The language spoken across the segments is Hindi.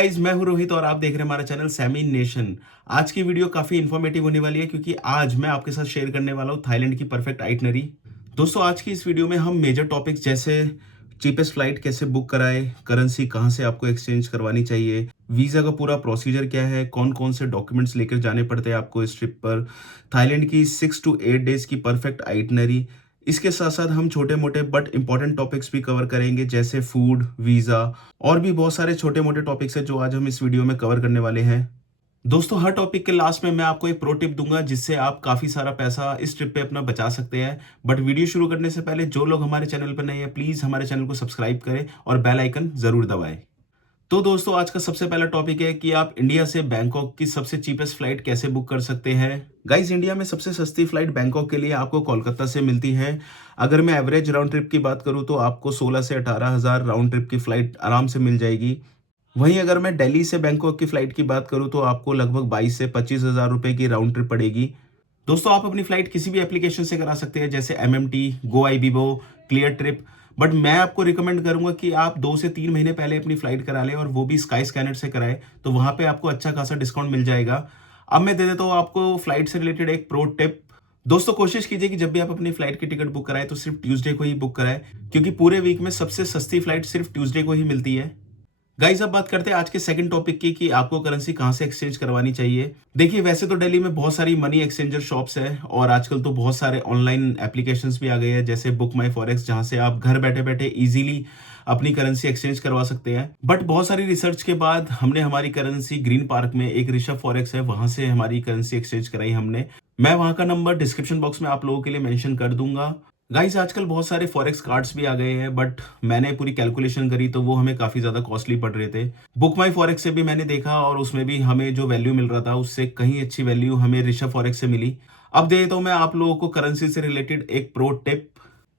गाइज, मैं हूं रोहित और आप देख रहे हैं हमारा चैनल सैमी नेशन। आज की वीडियो काफी इन्फॉर्मेटिव होने वाली है क्योंकि आज मैं आपके साथ शेयर करने वाला हूं थाईलैंड की परफेक्ट आइटनरी। दोस्तों, आज की इस वीडियो में हम मेजर टॉपिक्स जैसे चीपेस्ट फ्लाइट कैसे बुक कराए, करेंसी कहां से आपको एक्सचेंज करवानी चाहिए, वीजा का पूरा प्रोसीजर क्या है, कौन कौन से डॉक्यूमेंट्स लेकर जाने पड़ते हैं आपको इस ट्रिप पर, थाईलैंड की 6 to 8 डेज की परफेक्ट आइटनरी। इसके साथ साथ हम छोटे मोटे बट इंपॉर्टेंट टॉपिक्स भी कवर करेंगे जैसे फूड, वीजा और भी बहुत सारे छोटे मोटे टॉपिक्स हैं जो आज हम इस वीडियो में कवर करने वाले हैं। दोस्तों, हर टॉपिक के लास्ट में मैं आपको एक प्रो टिप दूंगा जिससे आप काफी सारा पैसा इस ट्रिप पे अपना बचा सकते हैं। बट वीडियो शुरू करने से पहले जो लोग हमारे चैनल पर नए हैं, प्लीज हमारे चैनल को सब्सक्राइब करें और बेल आइकन जरूर दबाएं। तो दोस्तों, आज का सबसे पहला टॉपिक है कि आप इंडिया से बैंकॉक की सबसे चीपेस्ट फ्लाइट कैसे बुक कर सकते हैं। गाइस, इंडिया में सबसे सस्ती फ्लाइट बैंकॉक के लिए आपको कोलकाता से मिलती है। अगर मैं एवरेज राउंड ट्रिप की बात करूं तो आपको 16 से 18 हज़ार राउंड ट्रिप की फ्लाइट आराम से मिल जाएगी। वहीं अगर मैं दिल्ली से बैंकॉक की फ्लाइट की बात करूं तो आपको लगभग 22 से 25 हज़ार रुपए की राउंड ट्रिप पड़ेगी। दोस्तों, आप अपनी फ्लाइट किसी भी एप्लीकेशन से करा सकते हैं जैसे MMT, go ibibo, clear trip. But मैं आपको रिकमेंड करूंगा कि आप 2 से 3 महीने पहले अपनी फ्लाइट करा लें और वो भी स्काई स्कैनर से कराएं, तो वहां पे आपको अच्छा खासा डिस्काउंट मिल जाएगा। अब मैं दे देता हूँ आपको फ्लाइट से रिलेटेड एक प्रो टिप। दोस्तों, कोशिश कीजिए कि जब भी आप अपनी फ्लाइट की टिकट बुक कराएं तो सिर्फ ट्यूसडे को ही बुक कराएं, क्योंकि पूरे वीक में सबसे सस्ती फ्लाइट सिर्फ ट्यूसडे को ही मिलती है। गाइस, अब बात करते हैं आज के सेकंड टॉपिक की कि आपको करेंसी कहां से एक्सचेंज करवानी चाहिए। देखिए, वैसे तो दिल्ली में बहुत सारी मनी एक्सचेंजर शॉप्स है और आजकल तो बहुत सारे ऑनलाइन एप्लीकेशंस भी आ गए हैं जैसे बुक माई फॉरेक्स, जहां से आप घर बैठे बैठे इजीली अपनी करेंसी एक्सचेंज करवा सकते हैं। बट बहुत सारी रिसर्च के बाद हमने हमारी करेंसी ग्रीन पार्क में एक ऋषभ फॉरेक्स है, वहां से हमारी करेंसी एक्सचेंज कराई हमने। मैं वहां का नंबर डिस्क्रिप्शन बॉक्स में आप लोगों के लिए मेंशन कर दूंगा। गाइस, आजकल बहुत सारे फॉरेक्स कार्ड्स भी आ गए हैं बट मैंने पूरी कैलकुलेशन करी तो वो हमें काफी ज्यादा कॉस्टली पड़ रहे थे। बुक माई फॉरेक्स से भी मैंने देखा और उसमें भी हमें जो वैल्यू मिल रहा था उससे कहीं अच्छी वैल्यू हमें ऋषभ फॉरेक्स से मिली। अब दे देता हूं मैं आप लोगों को करेंसी से रिलेटेड एक प्रो टिप।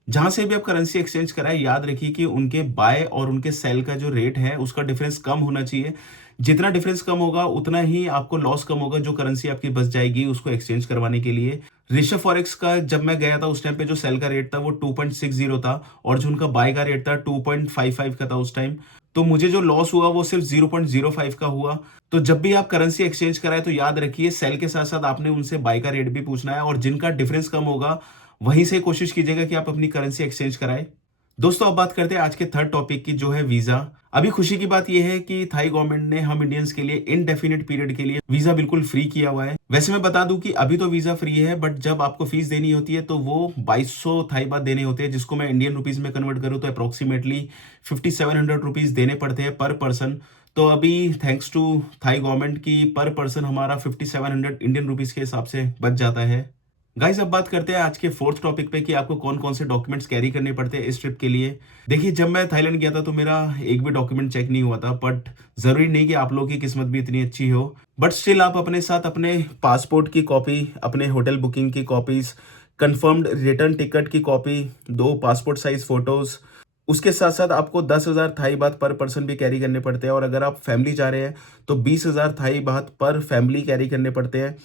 जहां से भी आप करेंसी एक्सचेंज कराए, याद रखिए कि उनके बाय और उनके सेल का जो रेट है उसका डिफरेंस कम होना चाहिए। जितना डिफरेंस कम होगा उतना ही आपको लॉस कम होगा, जो करेंसी आपकी बच जाएगी उसको एक्सचेंज करवाने के लिए। ऋषभ फॉरेक्स का जब मैं गया था उस टाइम पे जो सेल का रेट था वो 2.60 था और जो उनका बाय का रेट था 2.55 का था उस टाइम। तो मुझे जो लॉस हुआ वो सिर्फ 0.05 का हुआ। तो जब भी आप करेंसी एक्सचेंज कराए तो याद रखिए सेल के साथ साथ आपने उनसे बाय का रेट भी पूछना है और जिनका डिफरेंस कम होगा वहीं से कोशिश कीजिएगा कि आप अपनी करेंसी एक्सचेंज कराएं। दोस्तों, अब बात करते हैं आज के थर्ड टॉपिक की जो है वीजा। अभी खुशी की बात यह है कि थाई गवर्नमेंट ने हम इंडियंस के लिए इनडेफिनेट पीरियड के लिए वीजा बिल्कुल फ्री किया हुआ है। वैसे मैं बता दूं कि अभी तो वीजा फ्री है बट जब आपको फीस देनी होती है तो वो 2200 थाई बात देने होते हैं, जिसको मैं इंडियन रुपीज में कन्वर्ट करूं तो अप्रोक्सीमेटली 5700 रुपीज देने पड़ते हैं पर पर्सन। तो अभी थैंक्स टू थाई गवर्नमेंट की पर पर्सन हमारा 5700 इंडियन रुपीज के हिसाब से बच जाता है। गाइस, अब बात करते हैं आज के फोर्थ टॉपिक पे कि आपको कौन कौन से डॉक्यूमेंट्स कैरी करने पड़ते हैं इस ट्रिप के लिए। देखिए, जब मैं थाईलैंड गया था तो मेरा एक भी डॉक्यूमेंट चेक नहीं हुआ था, बट जरूरी नहीं कि आप लोगों की किस्मत भी इतनी अच्छी हो। बट स्टिल आप अपने साथ अपने पासपोर्ट की कॉपी, अपने होटल बुकिंग की कॉपीज, कंफर्म्ड रिटर्न टिकट की कॉपी, 2 पासपोर्ट साइज फोटोज, उसके साथ साथ आपको 10,000 थाई बात पर पर्सन भी कैरी करने पड़ते हैं और अगर आप फैमिली जा रहे हैं तो 20,000 थाई बात पर फैमिली कैरी करने पड़ते हैं।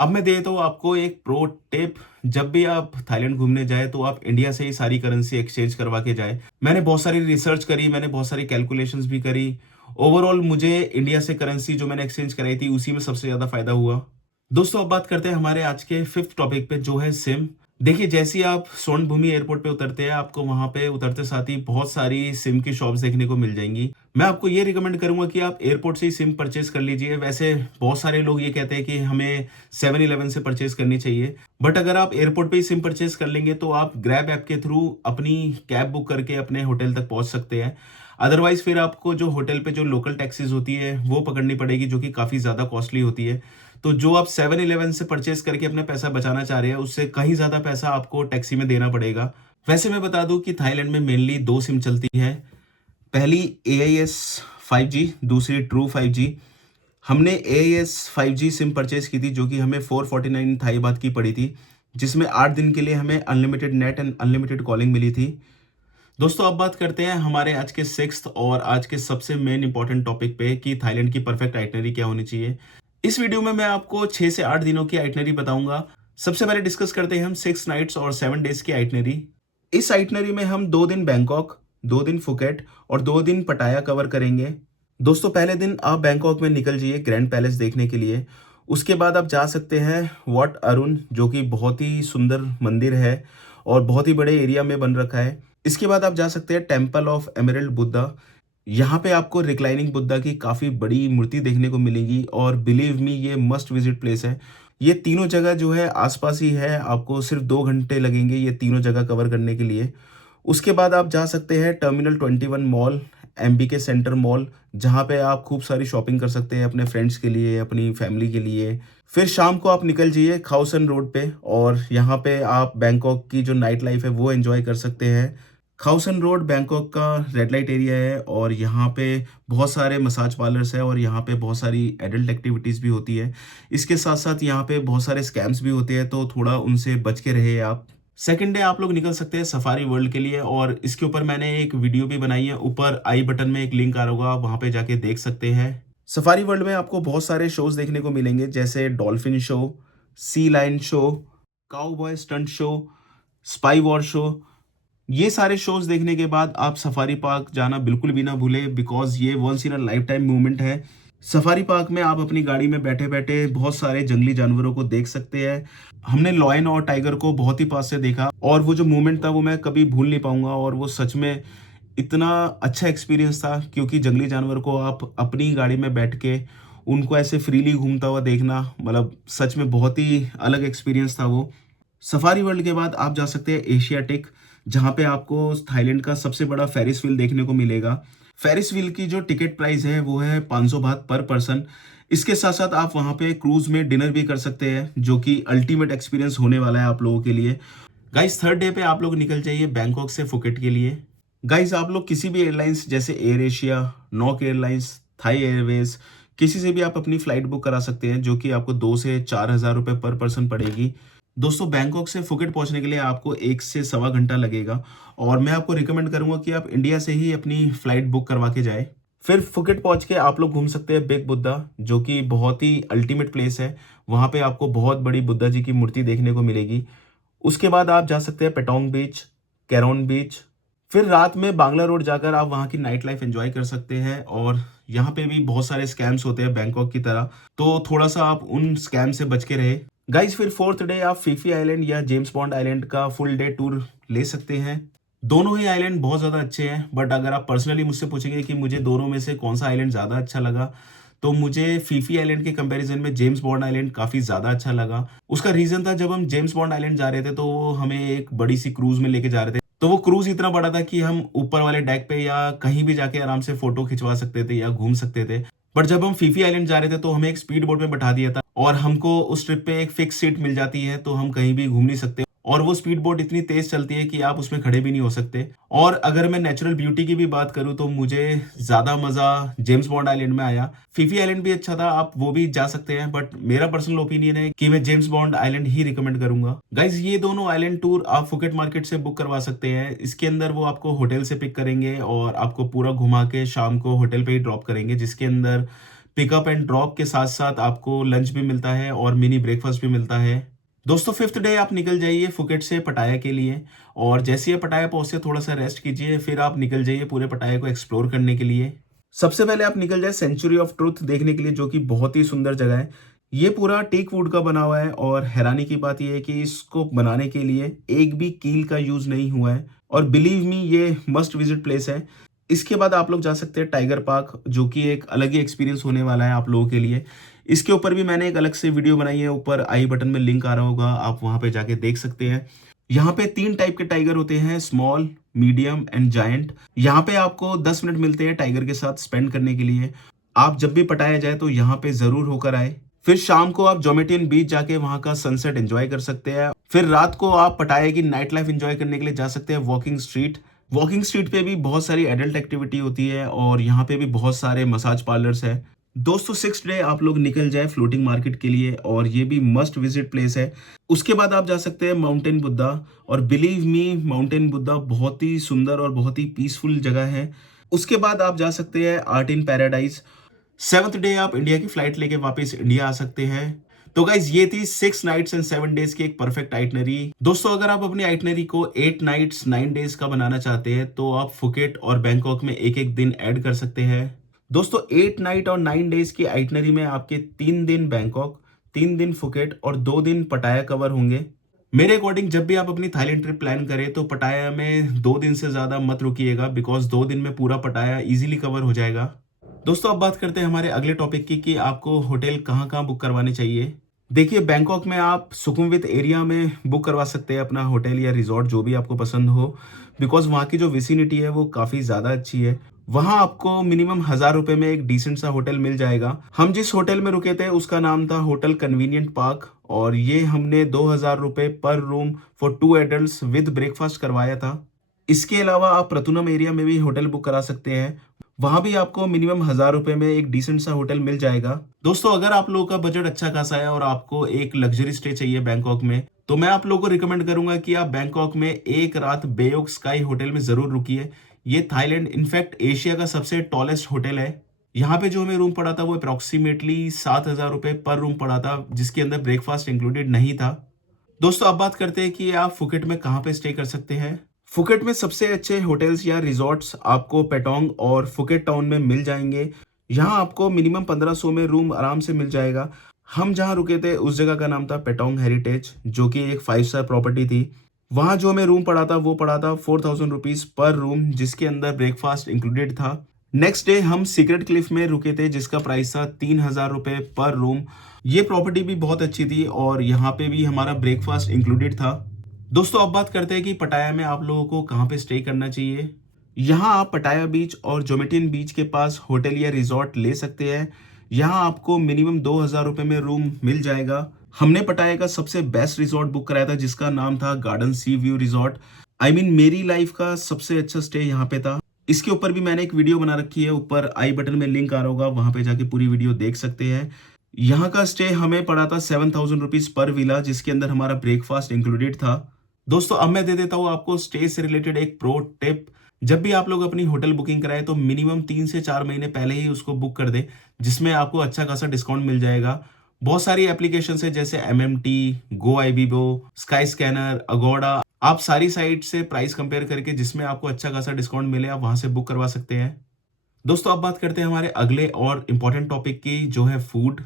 अब मैं देता हूँ आपको एक प्रो टिप। जब भी आप थाईलैंड घूमने जाए तो आप इंडिया से ही सारी करेंसी एक्सचेंज करवा के जाए। मैंने बहुत सारी रिसर्च करी, मैंने बहुत सारी कैलकुलेशंस भी करी। ओवरऑल मुझे इंडिया से करेंसी जो मैंने एक्सचेंज कराई थी उसी में सबसे ज्यादा फायदा हुआ। दोस्तों, अब बात करते हैं हमारे आज के फिफ्थ टॉपिक पे जो है सिम। देखिए, जैसे ही आप स्वर्ण भूमि एयरपोर्ट पे उतरते हैं आपको वहां पे उतरते साथ ही बहुत सारी सिम की शॉप्स देखने को मिल जाएंगी। मैं आपको ये रिकमेंड करूंगा कि आप एयरपोर्ट से ही सिम परचेज कर लीजिए। वैसे बहुत सारे लोग ये कहते हैं कि हमें 7-Eleven से परचेज करनी चाहिए, बट अगर आप एयरपोर्ट पे ही सिम परचेज कर लेंगे तो आप ग्रैब ऐप के थ्रू अपनी कैब बुक करके अपने होटल तक पहुंच सकते हैं। अदरवाइज फिर आपको जो होटल पे जो लोकल टैक्सीज होती है वो पकड़नी पड़ेगी, जो कि काफी ज्यादा कॉस्टली होती है। तो जो आप 7-Eleven से परचेज करके अपना पैसा बचाना चाह रहे हैं उससे कहीं ज्यादा पैसा आपको टैक्सी में देना पड़ेगा। वैसे मैं बता दूं कि थाईलैंड में मेनली 2 सिम चलती है। पहली AIS 5G, दूसरी ट्रू 5G। हमने AIS 5G सिम परचेज की थी जो कि हमें 449 थाई बात की पड़ी थी, जिसमें 8 दिन के लिए हमें unlimited net and unlimited calling मिली थी। दोस्तों, अब बात करते हैं हमारे आज के सिक्स्थ और आज के सबसे मेन इंपॉर्टेंट टॉपिक पे कि थाईलैंड की परफेक्ट आइटनरी क्या होनी चाहिए। इस वीडियो में मैं आपको 6 से 8 दिनों की आइटनरी बताऊंगा। सबसे पहले डिस्कस करते हैं हम 6 नाइट्स और 7 डेज की आइटनरी। इस आइटनरी में हम 2 दिन बैंकॉक, 2 दिन फुकेट और 2 दिन पटाया कवर करेंगे। दोस्तों पहले दिन आप बैंकॉक में निकल जाइए ग्रैंड पैलेस देखने के लिए। उसके बाद आप जा सकते हैं वॉट अरुण, जो कि बहुत ही सुंदर मंदिर है और बहुत ही बड़े एरिया में बन रखा है। इसके बाद आप जा सकते हैं टेम्पल ऑफ एमरल्ड बुद्धा। यहाँ पे आपको रिक्लाइनिंग बुद्धा की काफ़ी बड़ी मूर्ति देखने को मिलेगी और बिलीव मी ये मस्ट विजिट प्लेस है। ये तीनों जगह जो है आसपास ही है, आपको सिर्फ 2 घंटे लगेंगे ये तीनों जगह कवर करने के लिए। उसके बाद आप जा सकते हैं terminal 21 mall, MBK centre mall, जहाँ पे आप खूब सारी शॉपिंग कर सकते हैं अपने फ्रेंड्स के लिए, अपनी फैमिली के लिए। फिर शाम को आप निकल जाइए खाओसन रोड पे और यहाँ पे आप बैंकॉक की जो नाइट लाइफ है वो एंजॉय कर सकते हैं। खाओसन रोड बैंकॉक का रेड लाइट एरिया है और यहाँ पे बहुत सारे मसाज पार्लर्स है और यहाँ पे बहुत सारी एडल्ट एक्टिविटीज़ भी होती है। इसके साथ साथ यहाँ पे बहुत सारे स्कैम्स भी होते हैं, तो थोड़ा उनसे बच के रहे आप। सेकंड डे आप लोग निकल सकते हैं सफारी वर्ल्ड के लिए और इसके ऊपर मैंने एक वीडियो भी बनाई है, ऊपर आई बटन में एक लिंक आ रहा होगा, आप वहाँ पे जाके देख सकते हैं। सफारी वर्ल्ड में आपको बहुत सारे शोज देखने को मिलेंगे, जैसे dolphin show, sea lion show, cowboy stunt show, spy war show. ये सारे शोज देखने के बाद आप सफारी पार्क जाना बिल्कुल भी ना भूलें, बिकॉज ये once in a lifetime movement है। सफारी पार्क में आप अपनी गाड़ी में बैठे बैठे बहुत सारे जंगली जानवरों को देख सकते हैं। हमने लॉयन और टाइगर को बहुत ही पास से देखा और वो जो मूवमेंट था वो मैं कभी भूल नहीं पाऊंगा और वो सच में इतना अच्छा एक्सपीरियंस था, क्योंकि जंगली जानवर को आप अपनी गाड़ी में बैठ के उनको ऐसे फ्रीली घूमता हुआ देखना, मतलब सच में बहुत ही अलग एक्सपीरियंस था वो। सफारी वर्ल्ड के बाद आप जा सकते हैं एशियाटिक, जहाँ पे आपको थाईलैंड का सबसे बड़ा फेरिस व्हील देखने को मिलेगा। फेरिस व्हील की जो टिकट प्राइस है वो है 500 बात पर पर्सन। इसके साथ साथ आप वहाँ पे क्रूज में डिनर भी कर सकते हैं, जो कि अल्टीमेट एक्सपीरियंस होने वाला है आप लोगों के लिए। गाइस थर्ड डे पे आप लोग निकल जाइए बैंकॉक से फुकेट के लिए। गाइस आप लोग किसी भी एयरलाइंस जैसे air Asia, Nok airlines, Thai airways, किसी से भी आप अपनी फ्लाइट बुक करा सकते हैं, जो कि आपको 2 से 4 हज़ार रुपये पर पर्सन पड़ेगी। दोस्तों बैंकॉक से फुकेट पहुंचने के लिए आपको 1 से 1.25 घंटा लगेगा और मैं आपको रिकमेंड करूंगा कि आप इंडिया से ही अपनी फ्लाइट बुक करवा के जाए। फिर फुकेट पहुंच के आप लोग घूम सकते हैं बिग बुद्धा, जो कि बहुत ही अल्टीमेट प्लेस है। वहां पे आपको बहुत बड़ी बुद्धा जी की मूर्ति देखने को मिलेगी। उसके बाद आप जा सकते हैं पेटोंग बीच, कैरोन बीच। फिर रात में बांग्ला रोड जाकर आप वहाँ की नाइट लाइफ एंजॉय कर सकते हैं और यहाँ पे भी बहुत सारे स्कैम्स होते हैं बैंकॉक की तरह, तो थोड़ा सा आप उन स्कैम से बच के रहे। गाइज फिर फोर्थ डे आप फीफी आइलैंड या जेम्स बॉन्ड आइलैंड का फुल डे टूर ले सकते हैं। दोनों ही आइलैंड बहुत ज़्यादा अच्छे हैं, बट अगर आप पर्सनली मुझसे पूछेंगे कि मुझे दोनों में से कौन सा आइलैंड ज़्यादा अच्छा लगा, तो मुझे फीफी आइलैंड के कंपैरिजन में जेम्स बॉन्ड आइलैंड काफ़ी ज़्यादा अच्छा लगा। उसका रीज़न था, जब हम जेम्स बॉन्ड आइलैंड जा रहे थे तो वो हमें एक बड़ी सी क्रूज में लेके जा रहे थे, तो वो क्रूज इतना बड़ा था कि हम ऊपर वाले डेक पे या कहीं भी जाके आराम से फोटो खिंचवा सकते थे या घूम सकते थे। बट जब हम फीफी आइलैंड जा रहे थे तो हमें एक स्पीड बोट में बैठा दिया था और हमको उस ट्रिप पे एक फिक्स सीट मिल जाती है, तो हम कहीं भी घूम नहीं सकते और वो स्पीड बोट इतनी तेज चलती है कि आप उसमें खड़े भी नहीं हो सकते। और अगर मैं नेचुरल ब्यूटी की भी बात करूं तो मुझे ज्यादा मजा जेम्स बॉन्ड आइलैंड में आया। फीफी आइलैंड भी अच्छा था, आप वो भी जा सकते हैं, बट मेरा पर्सनल ओपिनियन है कि मैं जेम्स बॉन्ड आइलैंड ही रिकमेंड करूंगा। गाइज ये दोनों आइलैंड टूर आप फुकेट मार्केट से बुक करवा सकते हैं। इसके अंदर वो आपको होटल से पिक करेंगे और आपको पूरा घुमा के शाम को होटल पे ही ड्रॉप करेंगे, जिसके अंदर पिकअप एंड ड्रॉप के साथ साथ आपको लंच भी मिलता है और मिनी ब्रेकफास्ट भी मिलता है। दोस्तों फिफ्थ डे आप निकल जाइए फुकेट से पटाया के लिए और जैसे ही पटाया पहुंचे थोड़ा सा रेस्ट कीजिए, फिर आप निकल जाइए पूरे पटाया को एक्सप्लोर करने के लिए। सबसे पहले आप निकल जाए सेंचुरी ऑफ ट्रुथ देखने के लिए, जो कि बहुत ही सुंदर जगह है। ये पूरा टीक वुड का बना हुआ है और हैरानी की बात यह है कि इसको बनाने के लिए एक भी कील का यूज नहीं हुआ है और बिलीव मी ये मस्ट विजिट प्लेस है। इसके बाद आप लोग जा सकते हैं टाइगर पार्क, जो कि एक अलग ही एक्सपीरियंस होने वाला है आप लोगों के लिए। इसके ऊपर भी मैंने एक अलग से वीडियो बनाई है, ऊपर आई बटन में लिंक आ रहा होगा, आप वहां पे जाके देख सकते हैं। यहाँ पे 3 टाइप के टाइगर होते हैं, स्मॉल, मीडियम एंड जायंट। यहाँ पे आपको 10 मिनट मिलते हैं टाइगर के साथ स्पेंड करने के लिए। आप जब भी पटाया जाए तो यहाँ पे जरूर होकर आए। फिर शाम को आप जोमेटियन बीच जाके वहां का सनसेट एंजॉय कर सकते हैं। फिर रात को आप पटाया की नाइट लाइफ एंजॉय करने के लिए जा सकते हैं वॉकिंग स्ट्रीट। वॉकिंग स्ट्रीट पे भी बहुत सारी एडल्ट एक्टिविटी होती है और यहाँ पे भी बहुत सारे मसाज पार्लर्स है। दोस्तों सिक्स डे आप लोग निकल जाए फ्लोटिंग मार्केट के लिए और ये भी मस्ट विजिट प्लेस है। उसके बाद आप जा सकते हैं माउंटेन बुद्धा और बिलीव मी माउंटेन बुद्धा बहुत ही सुंदर और बहुत ही पीसफुल जगह है। उसके बाद आप जा सकते हैं art in paradise. Seventh day आप इंडिया की फ्लाइट लेके वापस इंडिया आ सकते हैं। तो गाइज ये थी 6 नाइट्स एंड 7 डेज की एक परफेक्ट आइटनरी। दोस्तों अगर आप अपनी आइटनरी को 8 नाइट्स 9 डेज का बनाना चाहते हैं तो आप फुकेट और बैंकॉक में एक एक दिन ऐड कर सकते हैं। दोस्तों 8 नाइट और 9 डेज की आइटनरी में आपके 3 दिन बैंकॉक, 3 दिन फुकेट और 2 दिन पटाया कवर होंगे। मेरे अकॉर्डिंग जब भी आप अपनी थाईलैंड ट्रिप प्लान करें तो पटाया में 2 दिन से ज़्यादा मत रुकिएगा, बिकॉज़ 2 दिन में पूरा पटाया ईज़िली कवर हो जाएगा। दोस्तों अब बात करते हैं हमारे अगले टॉपिक की कि आपको होटल कहाँ-कहाँ बुक करवाने चाहिए। देखिए बैंकॉक में आप सुखुमवित एरिया में बुक करवा सकते हैं अपना होटल या रिज़ॉर्ट, जो भी आपको पसंद हो, बिकॉज़ वहाँ की जो विसिनिटी है वो काफ़ी ज़्यादा अच्छी है। वहाँ आपको मिनिमम ₹1000 में एक डिसेंट सा होटल मिल जाएगा। हम जिस होटल में रुके थे उसका नाम था होटल कन्वीनिएंट पार्क, और ये हमने ₹2000 पर room for 2 adults with breakfast करवाया था। इसके अलावा आप रतुनम एरिया में भी होटल बुक करा सकते हैं। वहाँ भी आपको मिनिमम ₹1000 में एक डिसेंट सा होटल मिल जाएगा। दोस्तों अगर आप लोगों का बजट अच्छा खासा है और आपको एक लग्जरी स्टे चाहिए बैंकॉक में, तो मैं आप लोगों को रिकमेंड करूंगा कि आप बैंकॉक में एक रात बेओक स्काई होटल में जरूर रुकिए। ये थाईलैंड इनफैक्ट एशिया का सबसे टॉलेस्ट होटल है। यहाँ पे जो हमें रूम पड़ा था वो अप्रोक्सीमेटली ₹7000 पर रूम पड़ा था, जिसके अंदर ब्रेकफास्ट इंक्लूडेड नहीं था। दोस्तों अब बात करते हैं कि आप फुकेट में कहाँ पे स्टे कर सकते हैं। फुकेट में सबसे अच्छे होटल्स या रिजॉर्ट्स आपको पेटोंग और फुकेट टाउन में मिल जाएंगे। यहाँ आपको मिनिमम 1500 में रूम आराम से मिल जाएगा। हम जहाँ रुके थे उस जगह का नाम था पेटोंग हेरिटेज, जो कि एक 5 स्टार प्रॉपर्टी थी। वहाँ जो हमें रूम पड़ा था वो पड़ा था ₹4000 पर रूम, जिसके अंदर ब्रेकफास्ट इंक्लूडेड था। नेक्स्ट डे हम सीक्रेट क्लिफ में रुके थे, जिसका प्राइस था ₹3000 पर रूम। ये प्रॉपर्टी भी बहुत अच्छी थी और यहाँ पे भी हमारा ब्रेकफास्ट इंक्लूडेड था। दोस्तों अब बात करते हैं कि पटाया में आप लोगों को कहाँ पे स्टे करना चाहिए। यहाँ आप पटाया बीच और जोमेटिन बीच के पास होटल या रिजॉर्ट ले सकते हैं। यहाँ आपको मिनिमम ₹2000 में रूम मिल जाएगा। हमने पटाया का सबसे बेस्ट रिजॉर्ट बुक कराया था, जिसका नाम था गार्डन सी व्यू रिजॉर्ट। मेरी लाइफ का सबसे अच्छा स्टे यहाँ पे था। इसके ऊपर भी मैंने एक वीडियो बना रखी है, ऊपर आई बटन में लिंक आ रहा होगा, वहां पे जाके पूरी वीडियो देख सकते हैं। यहाँ का स्टे हमें पड़ा था ₹7000 पर विला, जिसके अंदर हमारा ब्रेकफास्ट इंक्लूडेड था। दोस्तों अब मैं दे देता हूँ आपको स्टे से रिलेटेड एक प्रो टिप। जब भी आप लोग अपनी होटल बुकिंग कराए तो मिनिमम 3 से 4 महीने पहले ही उसको बुक कर दे, जिसमें आपको अच्छा खासा डिस्काउंट मिल जाएगा। बहुत सारी एप्लीकेशन है जैसे MMT, गो आईबीबो, स्काई स्कैनर, अगोड़ा। आप सारी साइट से प्राइस कंपेयर करके जिसमें आपको अच्छा खासा डिस्काउंट मिले आप वहां से बुक करवा सकते हैं। दोस्तों अब बात करते हैं हमारे अगले और इम्पोर्टेंट टॉपिक की, जो है फूड।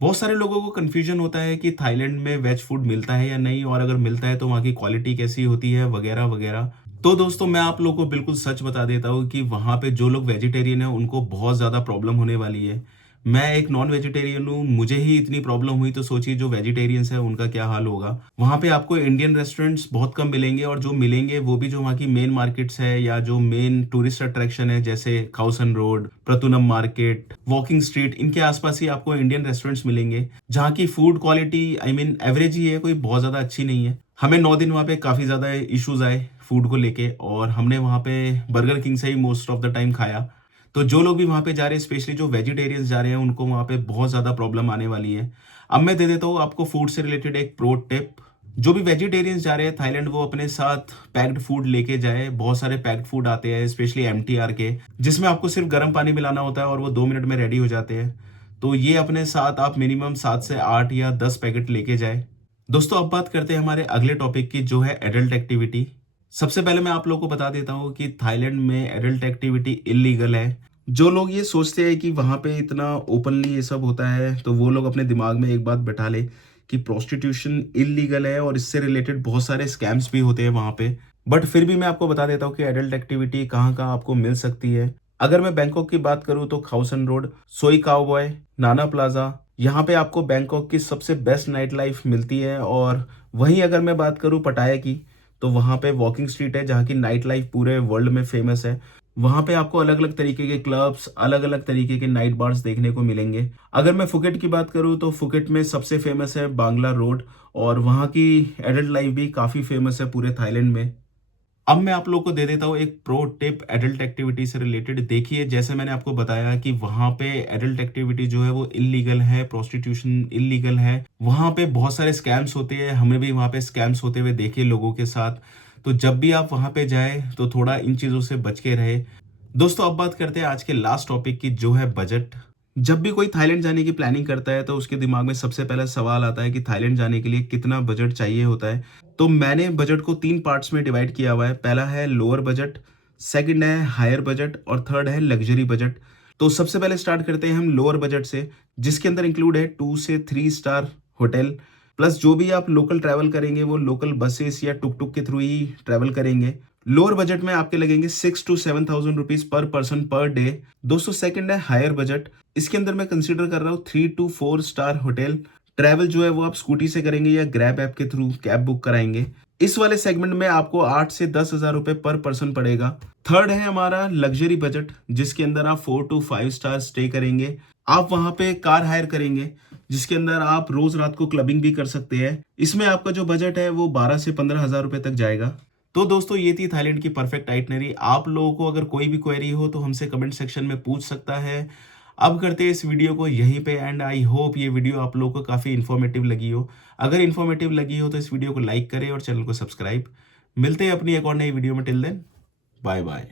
बहुत सारे लोगों को कंफ्यूजन होता है कि थाईलैंड में वेज फूड मिलता है या नहीं, और अगर मिलता है तो वहाँ की क्वालिटी कैसी होती है वगैरह वगैरह। तो दोस्तों मैं आप लोगों को बिल्कुल सच बता देता हूँ कि वहाँ पे जो लोग वेजिटेरियन है उनको बहुत ज़्यादा प्रॉब्लम होने वाली है। मैं एक नॉन वेजिटेरियन हूँ, मुझे ही इतनी प्रॉब्लम हुई तो सोचिए जो वेजिटेरियंस है उनका क्या हाल होगा। वहाँ पे आपको इंडियन रेस्टोरेंट्स बहुत कम मिलेंगे, और जो मिलेंगे वो भी जो वहाँ की मेन मार्केट्स है या जो मेन टूरिस्ट अट्रैक्शन है, जैसे खाउसन रोड, प्रतुनम मार्केट, वॉकिंग स्ट्रीट, इनके आसपास ही आपको इंडियन रेस्टोरेंट्स मिलेंगे, जहाँ की फूड क्वालिटी एवरेज ही है, कोई बहुत ज़्यादा अच्छी नहीं है। हमें 9 दिन वहाँ पे काफ़ी ज़्यादा इश्यूज आए फूड को लेके, और हमने वहाँ पे बर्गर किंग से ही मोस्ट ऑफ द टाइम खाया। तो जो लोग भी वहाँ पे जा रहे हैं, स्पेशली जो वेजिटेरियंस जा रहे हैं, उनको वहाँ पे बहुत ज़्यादा प्रॉब्लम आने वाली है। अब मैं दे देता हूँ आपको फूड से रिलेटेड एक प्रो टिप। जो भी वेजिटेरियंस जा रहे हैं थाईलैंड, वो अपने साथ पैक्ड फूड लेके जाए। बहुत सारे पैक्ड फूड आते हैं स्पेशली MTR के, जिसमें आपको सिर्फ गर्म पानी मिलाना होता है और वो 2 मिनट में रेडी हो जाते हैं। तो ये अपने साथ आप मिनिमम 7 से 8 या 10 पैकेट लेके जाए। दोस्तों अब बात करते हैं हमारे अगले टॉपिक की, जो है एडल्ट एक्टिविटी। सबसे पहले मैं आप लोगों को बता देता हूँ कि थाईलैंड में एडल्ट एक्टिविटी इलीगल है। जो लोग ये सोचते हैं कि वहाँ पे इतना ओपनली ये सब होता है, तो वो लोग अपने दिमाग में एक बात बैठा ले कि प्रोस्टिट्यूशन इलीगल है और इससे रिलेटेड बहुत सारे स्कैम्स भी होते हैं वहाँ पे। बट फिर भी मैं आपको बता देता हूँ कि एडल्ट एक्टिविटी कहाँ कहाँ आपको मिल सकती है। अगर मैं बैंकॉक की बात करूँ तो खाउसन रोड, सोई काउबॉय, नाना प्लाजा, यहाँ पे आपको बैंकॉक की सबसे बेस्ट नाइट लाइफ मिलती है। और वहीं अगर मैं बात करूँ पटाया की, तो वहाँ पे वॉकिंग स्ट्रीट है, जहाँ की नाइट लाइफ पूरे वर्ल्ड में फेमस है। वहाँ पे आपको अलग अलग तरीके के क्लब्स, अलग अलग तरीके के नाइट बार्स देखने को मिलेंगे। अगर मैं फुकेट की बात करूँ तो फुकेट में सबसे फेमस है बांग्ला रोड, और वहाँ की एडल्ट लाइफ भी काफ़ी फेमस है पूरे थाईलैंड में। अब मैं आप लोग को दे देता हूँ एक प्रो टिप एडल्ट एक्टिविटी से रिलेटेड। देखिए जैसे मैंने आपको बताया कि वहाँ पे एडल्ट एक्टिविटी जो है वो इलीगल है, प्रोस्टिट्यूशन इलीगल है, वहाँ पे बहुत सारे स्कैम्स होते हैं। हमें भी वहाँ पे स्कैम्स होते हुए देखे लोगों के साथ। तो जब भी आप वहाँ पे जाए तो थोड़ा इन चीज़ों से बच के रहे। दोस्तों अब बात करते हैं आज के लास्ट टॉपिक की, जो है बजट। जब भी कोई थाईलैंड जाने की प्लानिंग करता है तो उसके दिमाग में सबसे पहला सवाल आता है कि थाईलैंड जाने के लिए कितना बजट चाहिए होता है। तो मैंने बजट को 3 पार्ट्स में डिवाइड किया हुआ है। पहला है लोअर बजट, सेकंड है हायर बजट, और थर्ड है लग्जरी बजट। तो सबसे पहले स्टार्ट करते हैं हम लोअर बजट से, जिसके अंदर इंक्लूड है 2 से 3 स्टार होटल, प्लस जो भी आप लोकल ट्रैवल करेंगे वो लोकल बसेस या टुक टुक के थ्रू ही ट्रैवल करेंगे। लोअर बजट में आपके लगेंगे 6 to 7,000 rupees per person per day. दोस्तों सेकंड है हायर बजट, इसके अंदर मैं कंसीडर कर रहा हूँ 3 to 4 स्टार होटल। ट्रैवल जो है वो आप स्कूटी से करेंगे या ग्रैब ऐप के थ्रू कैब बुक कराएंगे। इस वाले सेगमेंट में आपको 8 से 10,000 रुपए पर पर्सन पड़ेगा। थर्ड है हमारा लग्जरी बजट, जिसके अंदर आप 4 to 5 स्टार स्टे करेंगे। आप वहां पे कार हायर करेंगे, जिसके अंदर आप रोज रात को क्लबिंग भी कर सकते हैं। इसमें आपका जो बजट है वो 12 से 15,000 रुपए तक जाएगा। तो दोस्तों ये थी थाईलैंड की परफेक्ट आइटनरी। आप लोगों को अगर कोई भी क्वेरी हो तो हमसे कमेंट सेक्शन में पूछ सकता है। अब करते हैं इस वीडियो को यहीं पे एंड। आई होप ये वीडियो आप लोगों को काफ़ी इन्फॉर्मेटिव लगी हो। अगर इन्फॉर्मेटिव लगी हो तो इस वीडियो को लाइक करें और चैनल को सब्सक्राइब। मिलते हैं अपनी एक और नई वीडियो में। Till then bye bye.